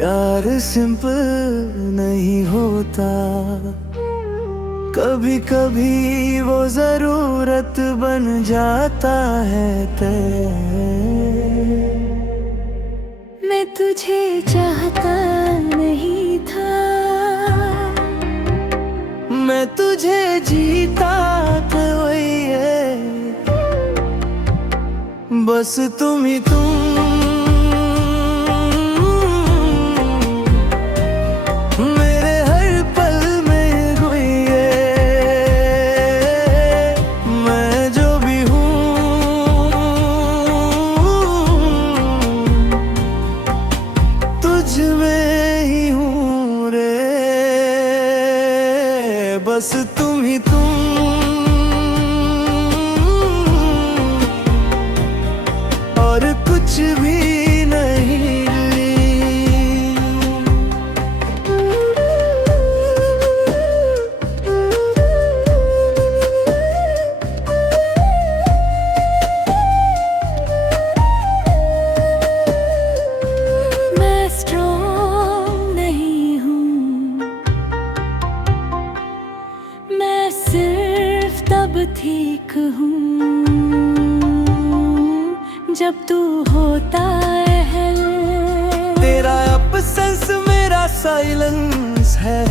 प्यार सिंपल नहीं होता, कभी कभी वो जरूरत बन जाता है तय। मैं तुझे चाहता नहीं था, मैं तुझे जीता था वही है, बस तुम ही तुम। मेरे हर पल में हुई है, मैं जो भी हूँ तुझ में ही हूँ रे, बस तुम ही तुम। और कुछ भी नहीं। मैं स्ट्रॉन्ग नहीं हूँ, मैं सिर्फ तब ठीक हूँ जब तू होता है। तेरा absence मेरा साइलेंस है,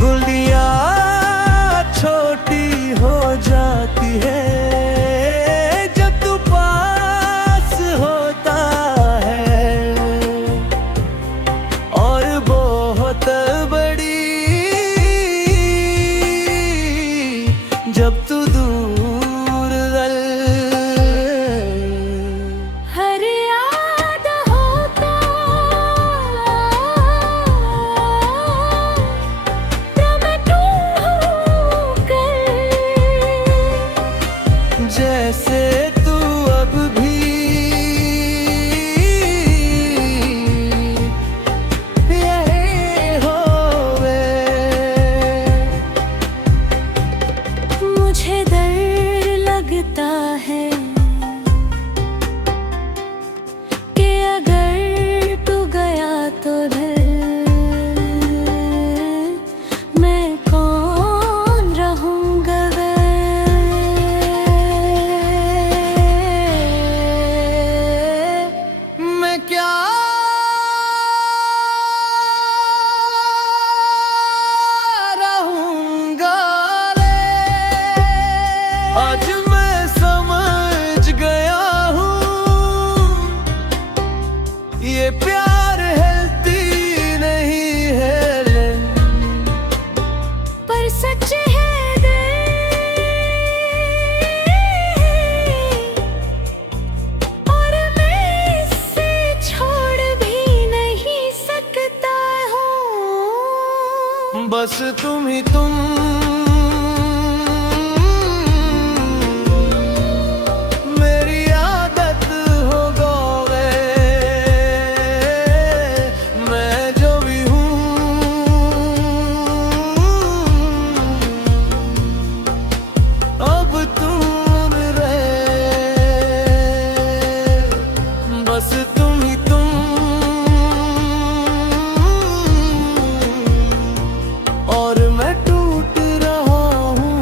गुलियां छोटी हो जाती है जब तू पास होता है, और बहुत बड़ी जब तू दूर रह। हर याद होता जैसे तू अब भी यही होवे। मुझे डर लगता है कि अगर तू गया तो मैं कौन रहूंगा। मैं क्या रहूंगा रे, आज मैं समझ गया हूँ ये प्यार हेल्थी नहीं है, पर सच है दे, और मैं इससे छोड़ भी नहीं सकता हूँ। बस तुम ही तुम। मेरी आदत हो गए, मैं जो भी हूँ अब तुम रहे, बस तुम ही तुम। और मैं टूट रहा हूँ,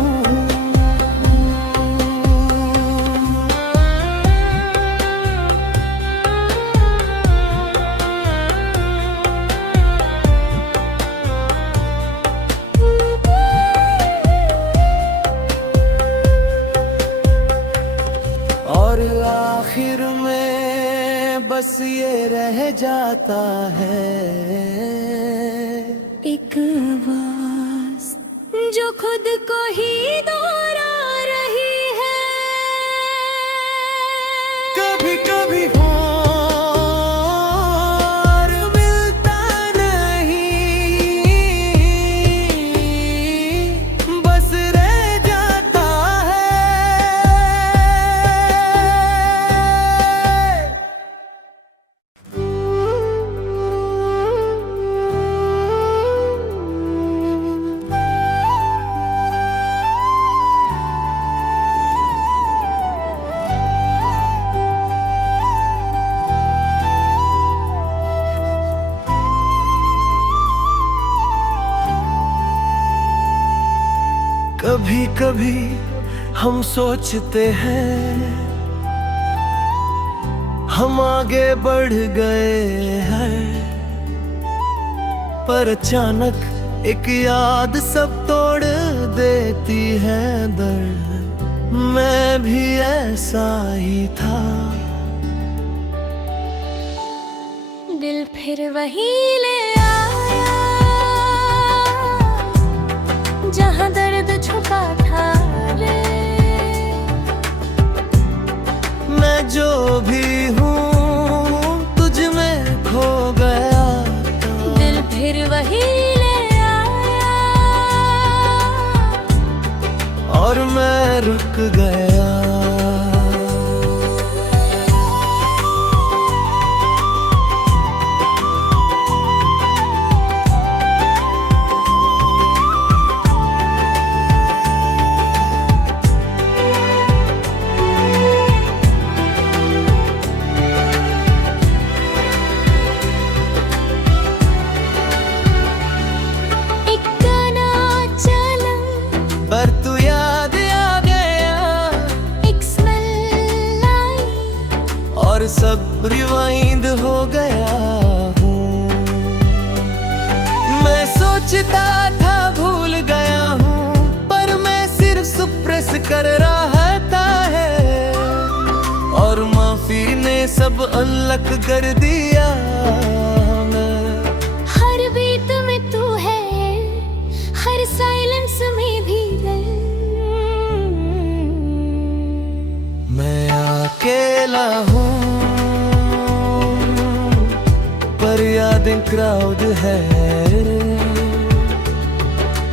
और आखिर में बस ये रह जाता है एक आवाज़ जो खुद को ही दोहरा रही है। कभी कभी और मिलता नहीं, बस रह जाता है। कभी हम सोचते हैं हम आगे बढ़ गए हैं, पर अचानक एक याद सब तोड़ देती है दर्द। मैं भी ऐसा ही था। दिल फिर वही ले आया जहां दर्द छुपा था रे। मैं जो भी हूँ तुझ में खो गया था। दिल फिर वही ले आया और मैं रुक गया। पर तू याद आ गया, एक स्मेल आई और सब रिवाइंड हो गया हूँ। मैं सोचता था भूल गया हूँ, पर मैं सिर्फ सप्रेस कर रहता है, और माफी ने सब अनलक कर दिया। हर बीट में तू है, हर साइलेंस में भी मैं अकेला हूँ, पर यादें क्राउड है।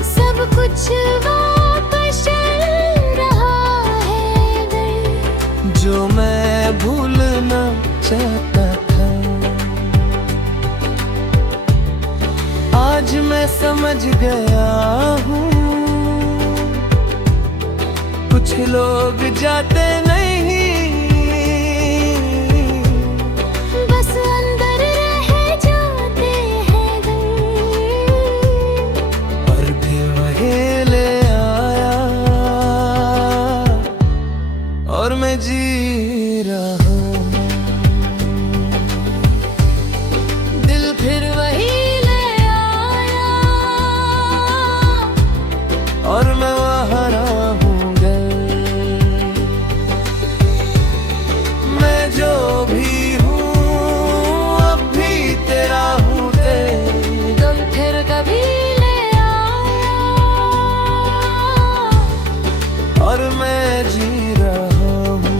सब कुछ वापस चल रहा है जो मैं भूलना चाहता था। आज मैं समझ गया हूँ, कुछ लोग जाते नहीं, बस अंदर रह जाते हैं और भी वही ले आया और मैं जी रहा हूँ। दिल फिर वही ले आया और मैं वहाँ रहूँगा। मैं जो भी हूँ अब भी तेरा हूँ तुम फिर कभी ले आया और मैं जी रहा हूँ।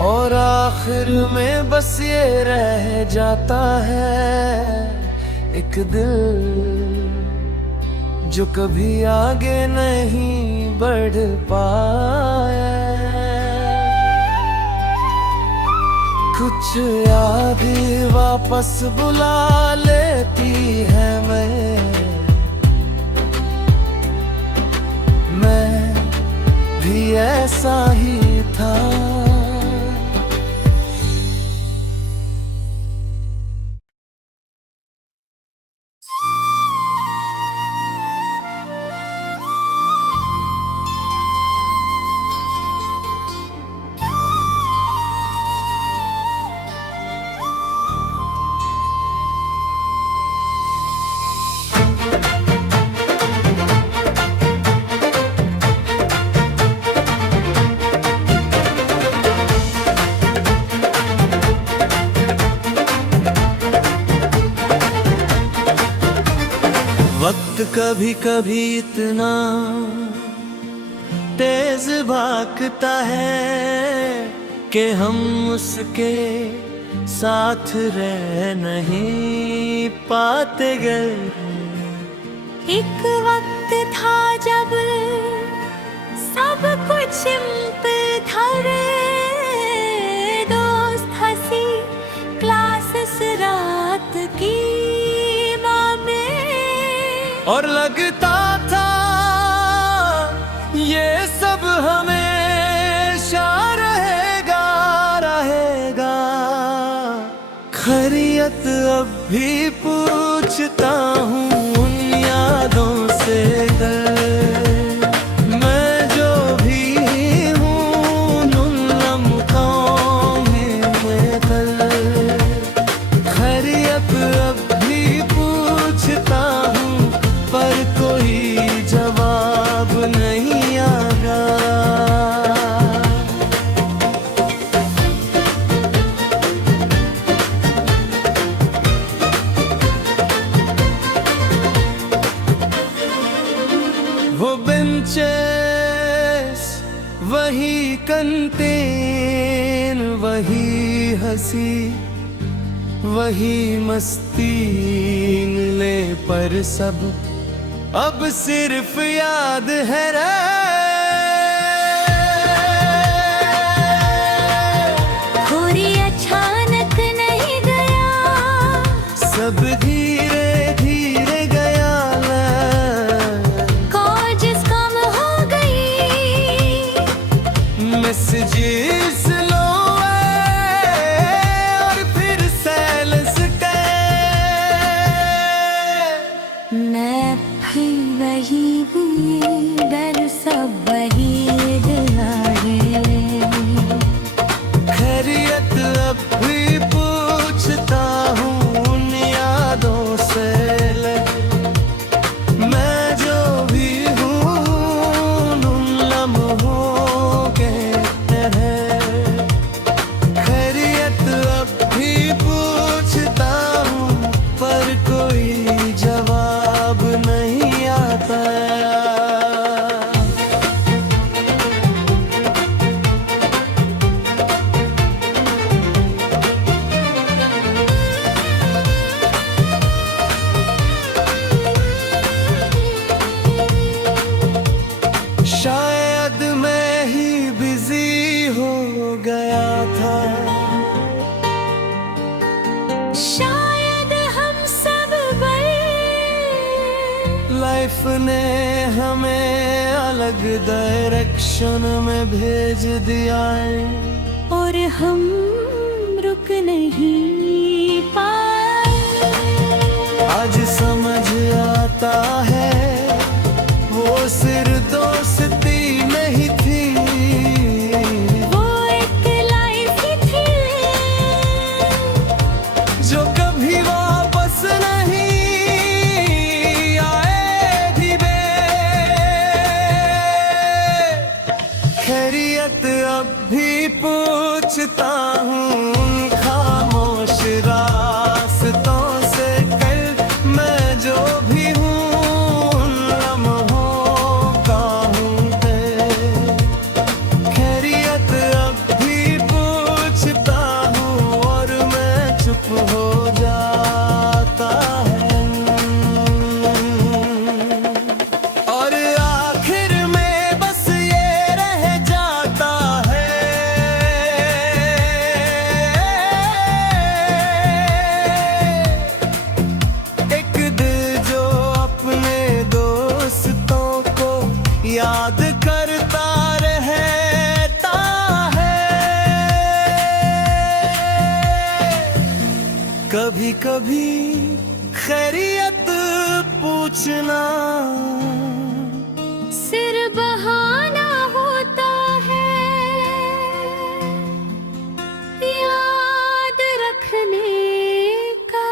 और आखिर में बस ये रह जाता है एक दिल जो कभी आगे नहीं बढ़ पाया। कुछ यादें वापस बुला लेती है मैं भी ऐसा ही था। वक्त कभी कभी इतना तेज भागता है कि हम उसके साथ रह नहीं पाते गए। एक वक्त था जब सब कुछ पे था रे, दोस्त हंसी क्लासेस रात की और लगता था ये सब हमेशा रहे। खैरियत अब भी पूछता हूँ उन यादों से मैं जो भी हूँ उन लम्हों में मैं कल खैरियत अब भी पूछता हूँ पर कोई जवाब नहीं आया। वो बेंचेस वही कंटेन वही हंसी वही मस्ती ले पर सब अब सिर्फ याद है रे। कोई अचानक नहीं गया सब धीरे धीरे गया कॉलेज कम हो गई मैसेजेस लो और फिर साइलेंस मैं भी वही डर सब वही दिलाए खैरियत अब भी पूछता हूँ उन यादों से मैं जो भी हूँ उन लम्हों के तरह खैरियत अब भी पूछता हूँ पर कोई जवाब नहीं आता। शायद मैं ही बिजी हो गया था शायद हम सब लाइफ ने हमें अलग डायरेक्शन में भेज दिया है और हम रुक नहीं पाए आज समझ आता है वो सिर्फ दोस्ती नहीं थी वो एक लाइफ ही थी जो कभी वापस नहीं आएगी बे। खैरियत अब भी पूछता हूँ उन खामोश रास्तों से कल मैं जो भी हूँ उन लम्हों का हूँ खैरियत अब भी पूछता हूँ और मैं चुप हो जाता है और आखिर में बस ये रह जाता है एक दिल जो अपने दोस्तों को याद करता रहता है। कभी कभी खैरियत पूछना सिर बहाना होता है याद रखने का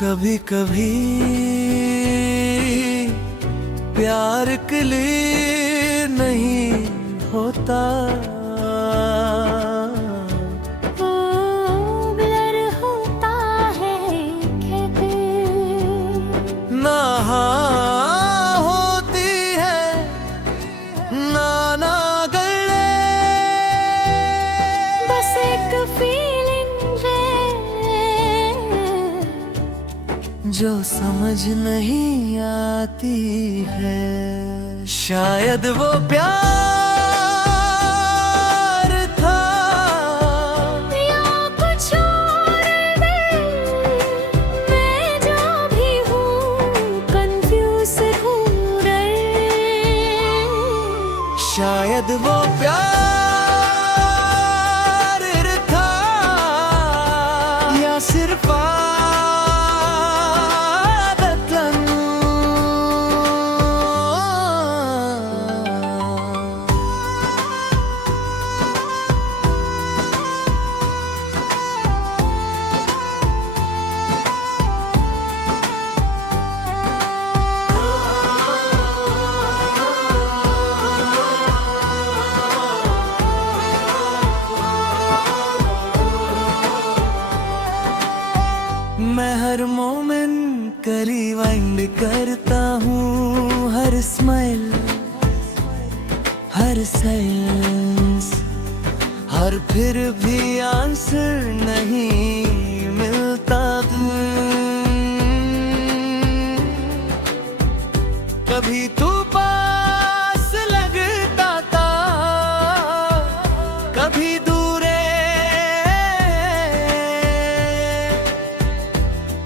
कभी कभी प्यार क्लियर नहीं होता वो ब्लर होता है कहते ना हाँ होती है ना ना गले बस एक फीलिंग है जो समझ नहीं आती है। शायद वो प्यार था या कुछ और भी सिर्फ आदतन। मैं हर मोमेंट का रिवाइंड करता हूँ, हर स्माइल, हर साइलेंस, हर फिर भी आंसर नहीं मिलता। कभी तू पास लगता था, कभी दूरे,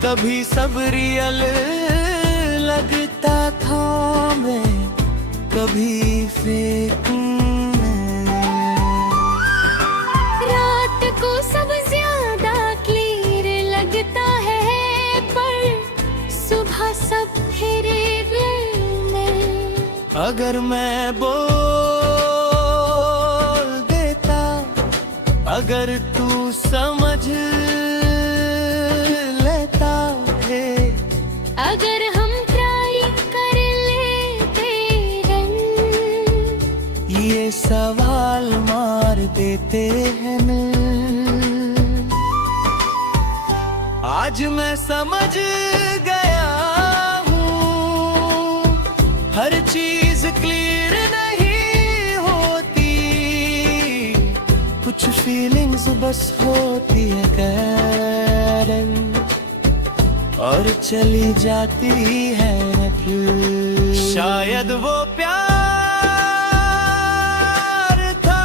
कभी सब रियल लगता था मैं, कभी फेक। रात को सब ज्यादा क्लियर लगता है, पर सुबह सब तेरे में। अगर मैं बोल देता, अगर तू समझ लेता है, अगर हम ट्राई कर लेते हैं, ये सवाल मार देते हैं मिल। आज मैं समझ गया हूँ, हर चीज क्लियर नहीं होती, कुछ फीलिंग्स बस होती है कैरन, और चली जाती है फिर। शायद वो प्यार था,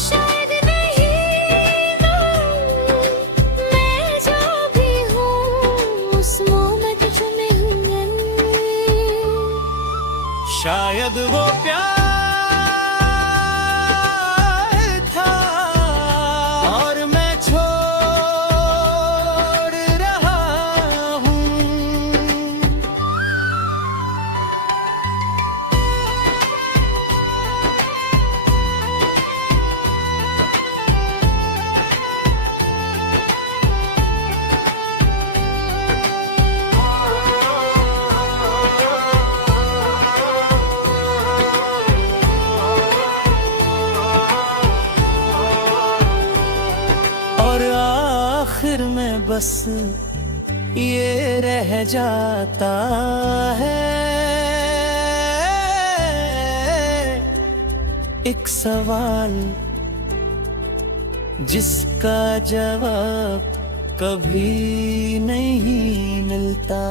शायद नहीं था। मैं जो भी हूँ उस मोमेंट जो मैं हूँ, शायद वो प्यार था, और मैं छोड़ रहा हूँ। और आखिर में बस ये रह जाता है एक सवाल, जिसका जवाब कभी नहीं मिलता।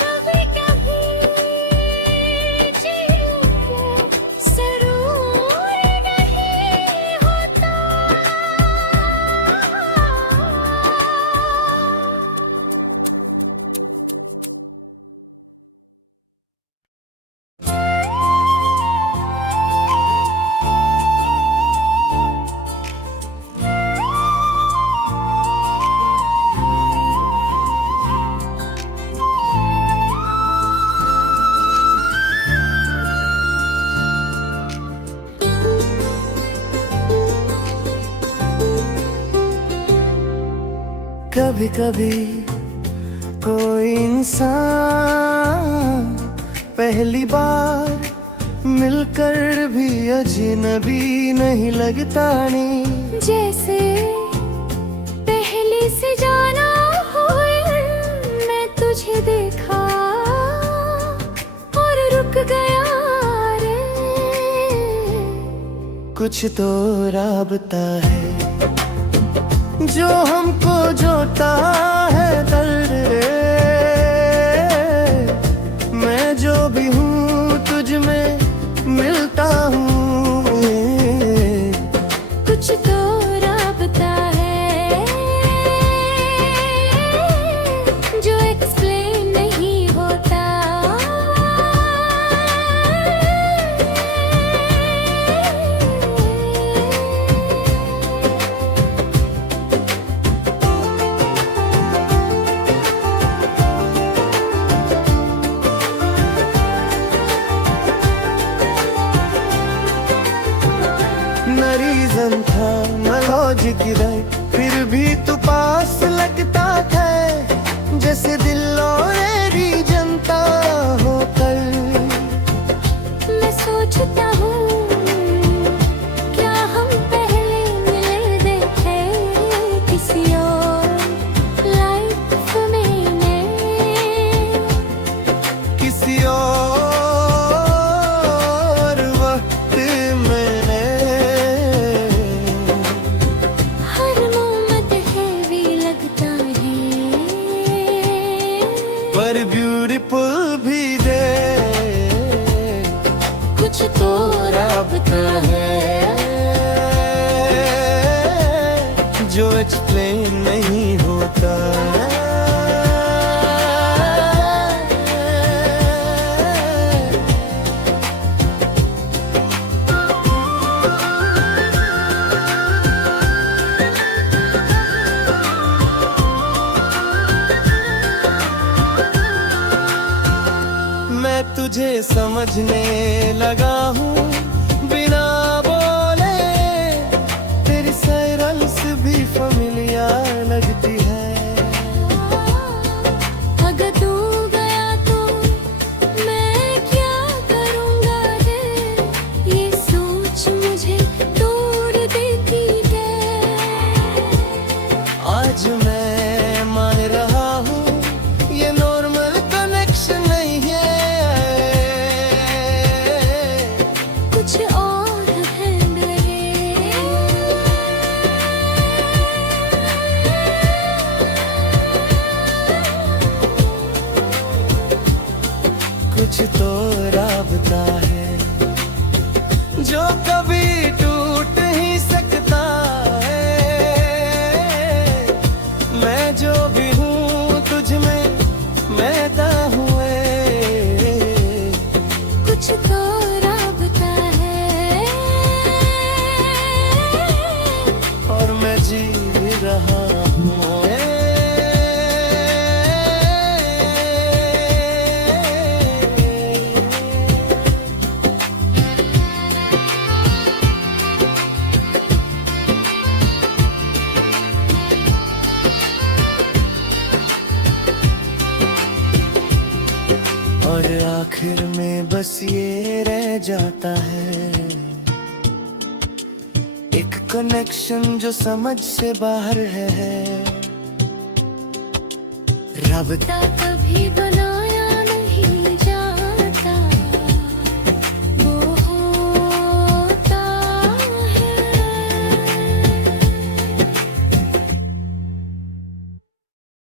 कभी कभी जीवन जरूर नहीं होता। कभी कभी कोई इंसान पहली बार मिलकर भी अजनबी नहीं लगता नहीं। जैसे पहले से जाना हो, मैं तुझे देखा और रुक गया रे। कुछ तो राबता है जो हमको जोता है दर्द रे। मैं जो भी हूँ तुझ में मिलता हूँ। कुछ तो राबता है रीजन था न लॉजिक इधर, फिर भी तू पास लगता था जैसे दिल और रीजनता होकर। मैं सोचता हूँ क्या हम पहले मिले थे किसी और लाइफ में, किसी और वक्त मैंने हर मोमेंट हैवी लगता है पर ब्यूटीफुल भी दे, कुछ तो राबता है जो एक्सप्लेन नहीं होता। मैं तुझे समझने लगा हूँ बिना बोले, तेरी साइरल्स भी फैमिलियर लगती है। अगर तू गया तो मैं क्या करूँगा रे, ये सोच मुझे दूर देती है। आज मैं मान रहा हूँ ये नॉर्मल कनेक्शन नहीं है, कुछ और है मेरे, कुछ तो राबता है जो कभी टूट ही सकता है। मैं जो भी हूँ तुझ में मैदा हुए, कुछ तो राबता है और मैं जी रहा हूँ। और आखिर में बस ये रह जाता है एक कनेक्शन जो समझ से बाहर है। रब कभी